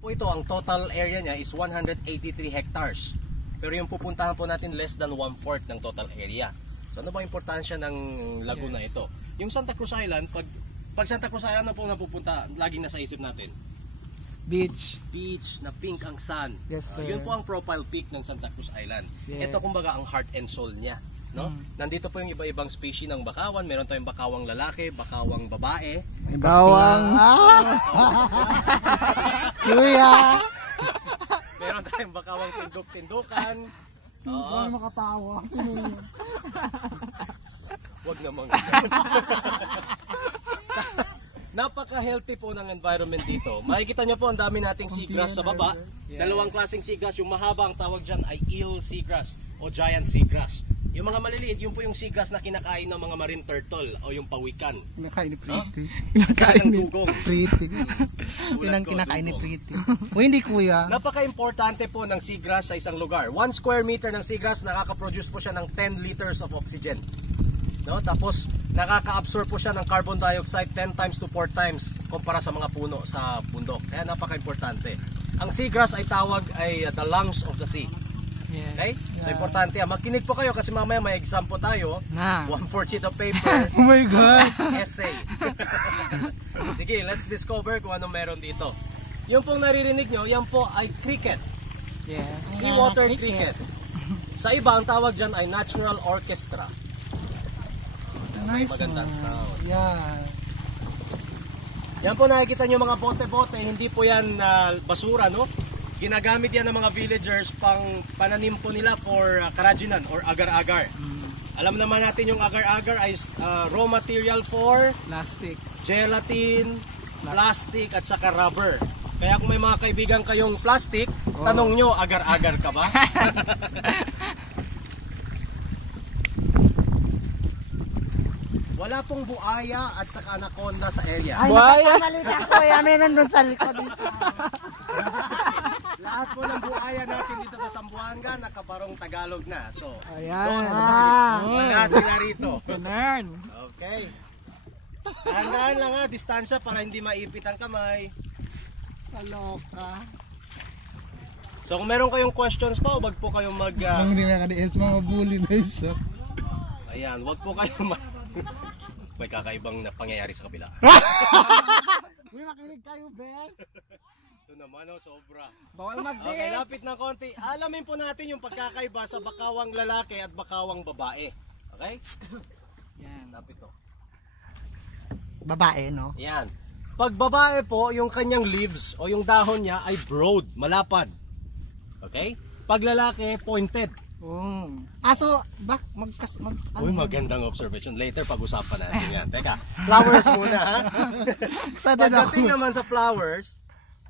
Po ito, ang total area niya is 183 hectares. Pero yung pupuntahan po natin less than 1/4 ng total area. So ano ba importansya ng Laguna ito? Yung Santa Cruz Island, pag Santa Cruz Island na po napupunta, laging nasa isip natin. Beach Na pink ang sun. Yes, sir. Yun po ang profile peak ng Santa Cruz Island. Yes. Ito kumbaga ang heart and soul niya. No? Nandito po yung iba-ibang species ng bakawan. Meron tayong bakawang lalaki, bakawang babae. Bawang Kuya Meron tayong bakawang tindok-tindukan. Oo. Makatawa. Wag naman. Napaka-healthy po ng environment dito. Makikita nyo po ang dami nating seagrass sa baba. Dalawang klaseng seagrass. Yung mahaba ang tawag dyan ay eel seagrass o giant seagrass. Yung mga maliliit, yun po yung seagrass na kinakain ng mga marine turtle o yung pawikan. Kinakain ni Pretty. Kinakain ni Pretty. Kinakain ni Pretty. O hindi kuya. Napaka-importante po ng seagrass sa isang lugar. 1 square meter ng seagrass nakaka-produce po siya ng 10 liters of oxygen. No? Tapos nakaka-absorb po siya ng carbon dioxide 10 times to 4 times kumpara sa mga puno sa bundok. Kaya napaka-importante. Ang seagrass ay tawag ay the lungs of the sea. Yes. Okay? So importante. Makinig po kayo kasi mamaya may exam po tayo. 1/4 sheet of paper. Oh my God! Essay. Sige, let's discover kung anong meron dito. Yung pong naririnig nyo, yan po ay cricket. Yes. Seawater cricket. Sa iba, ang tawag dyan ay natural orchestra. Nice Magandang sound. Yeah. Yan po nakikita nyo mga bote-bote, hindi po yan basura, no? Ginagamit yan ng mga villagers pang pananim po nila for karajinan or agar-agar. Alam naman natin yung agar-agar ay raw material for Plastic. gelatin, plastic at saka rubber. Kaya kung may mga kaibigan kayong plastic, tanong nyo, agar-agar ka ba? Wala pong buaya at saka anaconda sa area. Ay, nakakamalita ko. May nandun sa likod dito. Lahat po ng buaya natin dito sa Zamboanga, nakabarong Tagalog na. So, Ayan. wala sila rito. Ganun. Okay. Handaan lang ha, distansya para hindi maipit ang kamay. Kaloka. So kung meron kayong questions pa, wag po kayong Hindi na ka-DS mga bully na isa. Ayan, wag po kayong may kakaibang na pangyayari sa kabila. Uy, makinig kayo, bes. Ito naman sobra. Bawal mag-date. Okay, lapit ng konti. Alamin po natin yung pagkakaiba sa bakawang lalaki at bakawang babae. Okay? Yan. Lapit to. Babae, no? Yan. Pag babae po, yung kanyang leaves o yung dahon niya ay broad, malapad. Okay? Pag lalaki, pointed. So, Uy, magandang observation. Later, pag-usapan natin yan. Teka, flowers muna ha. Pagdating naman sa flowers,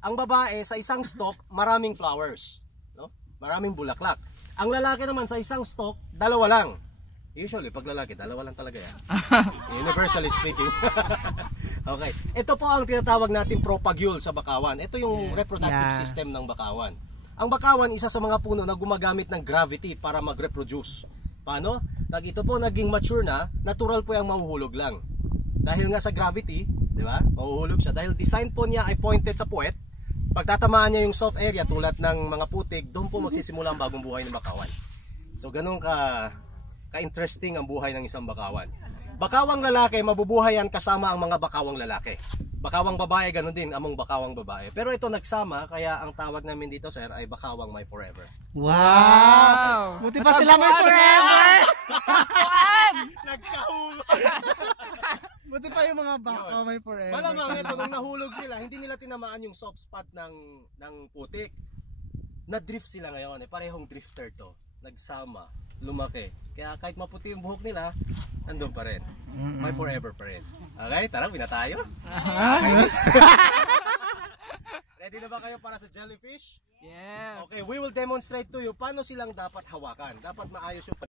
ang babae sa isang stalk, maraming flowers. No? Maraming bulaklak. Ang lalaki naman sa isang stalk, dalawa lang. Usually, pag lalaki, dalawa lang talaga yan. Universally speaking. Okay. Ito po ang tinatawag natin propagule sa bakawan. Ito yung reproductive system ng bakawan. Ang bakawan, isa sa mga puno na gumagamit ng gravity para mag-reproduce. Paano? Pag ito po naging mature na, natural po yung mahuhulog lang. Dahil nga sa gravity, di ba? Mahuhulog siya. Dahil design po niya ay pointed sa puwet. Pag tatamaan niya yung soft area tulad ng mga putik, doon po magsisimula ang bagong buhay ng bakawan. So ganun ka-interesting ang buhay ng isang bakawan. Bakawang lalaki, mabubuhay yan kasama ang mga bakawang lalaki. Bakawang babae, ganun din among bakawang babae. Pero ito nagsama, kaya ang tawag namin dito, sir, ay bakawang my forever. Wow! Buti pa sila may forever! Nagkahulog! Buti pa yung mga baka may forever. Malamang ito, nung nahulog sila, hindi nila tinamaan yung soft spot ng putik. Na-drift sila ngayon, parehong drifter to. Nagsama, lumaki. Kaya kahit maputi yung buhok nila, nandun pa rin. My forever pa rin. Okay, tara, wina tayo. Ready na ba kayo para sa jellyfish? Yes. Okay, we will demonstrate to you paano silang dapat hawakan. Dapat maayos yung